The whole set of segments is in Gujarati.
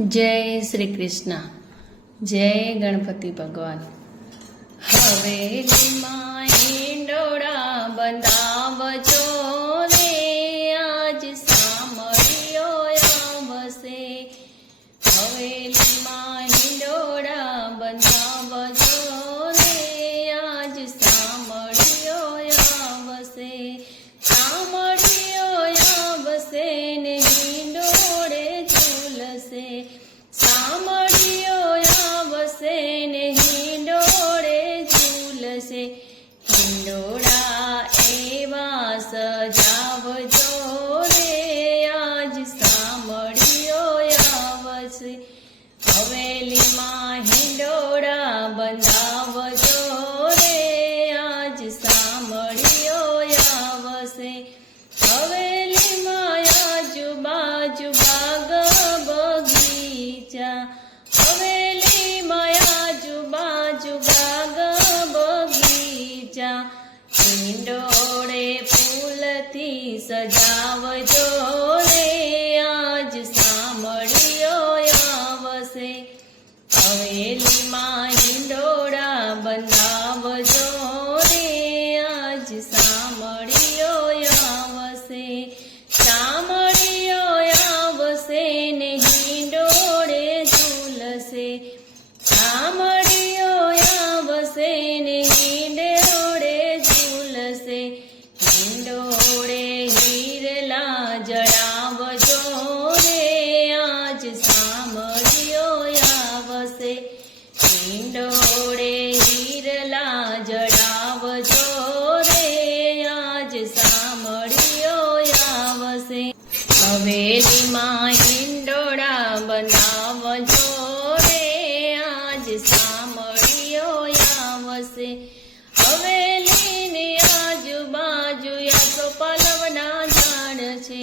જય શ્રી કૃષ્ણ. જય ગણપતિ ભગવાન. હવેલીમાં હિંડોળા બંધાવજો રે, આજ સામળીઓ આવશે. હવેલીમાં હિંડોળા બંધાવજો રે, આજ સામળીઓ આવશે. સામળીઓ આવશે ને હિંડોળે ઝૂલશે. સામળીઓ આવશે ને હિંડોળે ઝૂલશે. હિંડોળા એવા સજાવજો રે, આજ સામળીઓ આવશે. હવેલીમાં હિંડોળા બંધાવજો રે, આજ સામળીઓ આવશે. હવેલીમાં આજુબાજુ બાગ બગીચા. હવેલીમાં આજુબાજુ બાગ બગીચા. હિંડોળે ફૂલથી સજાવજો રે, આજ સામળીઓ આવશે. હવેલીમાં હિંડોળા બંધાવજો રે, આજ સામળીઓ આવશે. સામળીઓ આવશે ને હિંડોળે ઝૂલશે. સામળીઓ આવશે ને હિંડોળે ઝૂલશે. હિંડોળે હિરલા જડાવજો રે, આજ સામળીઓ આવશે. હિંડોળે હિરલા જડાવજો રે, આજ સામળીઓ આવશે. હવેલીમાં હિંડોળા બંધાવજો રે, આજ સામળીઓ આવશે. હવેલીની આજુબાજુ આસોપાલવના ઝાડ છે.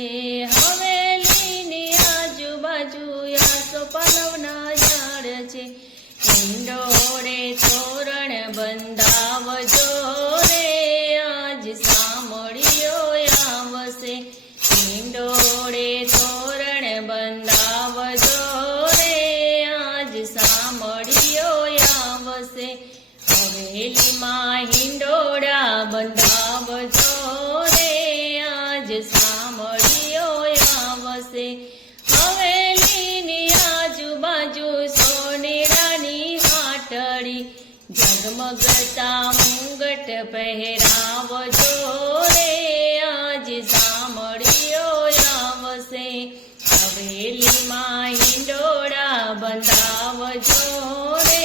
હવેલીની આજુબાજુ આસોપાલવના ઝાડ છે. હિંડોળે તોરણ બંધાવજો રે, આજ સામળીઓ આવશે. હિંડોળે તોરણ બંધાવજો રે, આજ સામળીઓ આવશે. હવેલીમાં હિંડોળા બંધાવજો રે, આજ સામળીઓ આવશે. હવેલીની આજુબાજુ સોનેરાની હાટડી. ઝગમગતા મુંગટ પહેરાવજો રે, આજ સામળીઓ આવશે. હવેલીમાં હિંડોળા બંધાવજો રે,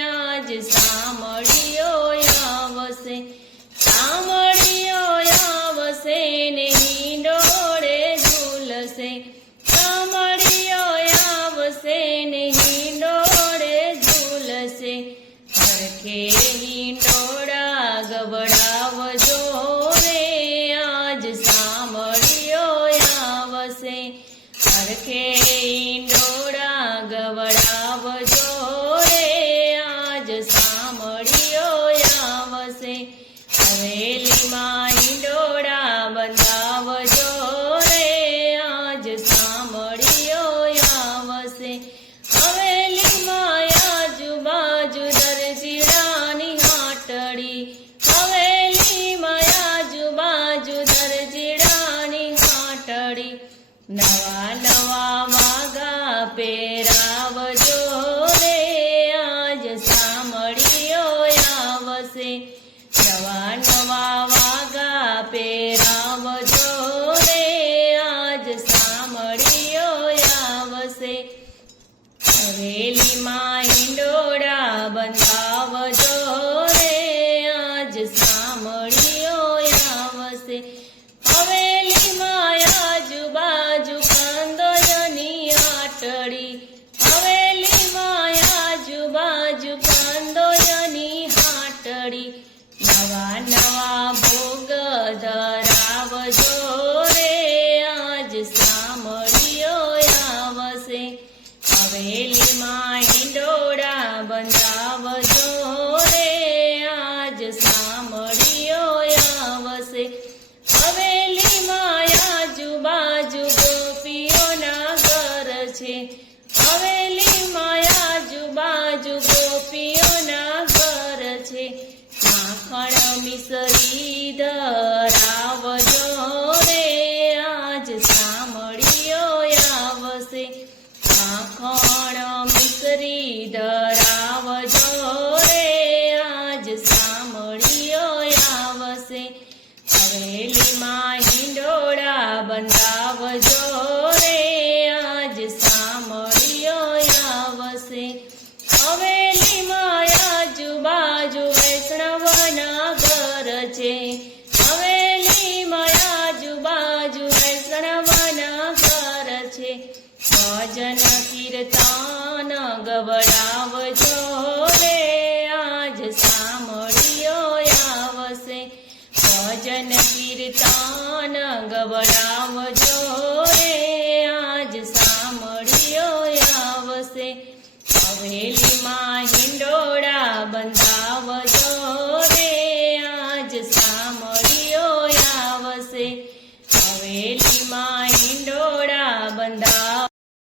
આજ સામળીઓ આવશે. સામળીઓ આવશે ને હિંડોળે ઝૂલશે. સામળીઓ આવશે ને હિંડોળે ઝૂલશે. હરખે હિંડોળા ગવડાવજો રે, આજ સામળીઓ આવશે. હરખે હિંડોળા ગવડાવજો રે, આજ સામળીઓ આવશે. હવેલીમાં હિંડોળા બંધાવજો રે, આજ સામળીઓ આવશે. હવેલીમાં આજુબાજુ દરજીડાની હાટડી. હવેલીમાં આજુબાજુ દરજીડાની હાટડી. નવા નવા વાગા પહેરાવજો રે, આજ સામળીઓ આવશે. નવા નવા વાગા પહેરાવજો રે, આજ સામળીઓ આવશે. હવેલીમાં હિંડોળા બંધાવજો રે, આજ સામળીઓ આવશે. હવેલીમાં આજુબાજુ કંદોયની હાટડી. હવેલીમાં આજુબાજુ કંદોયની હાટડી. નવા નવા ભોગ ધરાવજો રે, આજ સામળીઓ આવશે. હવેલીમાં હિંડોળા બંધાવજો રે, આજ સામળીઓ આવશે. હવેલીમાં આજુબાજુ ગોપીઓના ઘર છે. હવેલીમાં આજુબાજુ ગોપીઓના ઘર છે. માખણ મિસરી ધરાવજો રે આજ સામળીઓ આવશે. માખણ મિસરી ધરાવજો રે આજ સામળીઓ આવશે. હવેલીમાં હિંડોળા બંધાવજો રે આજ સામળીઓ આવશે. હવેલીમાં આજુબાજુ વૈષ્ણવના ઘર છે. હવેલીમાં આજુબાજુ વૈષ્ણવના ઘર છે. ભજન કીર્તન ગવડાવજો રે આજ સામળીઓ આવશે. ભજન કીર્તન ગવડાવજો રે આજ સામળીઓ આવશે. હવેલીમાં હિંડોળા બંધાવજો રે આજ સામળીઓ આવશે. હવેલીમાં હિંડોળા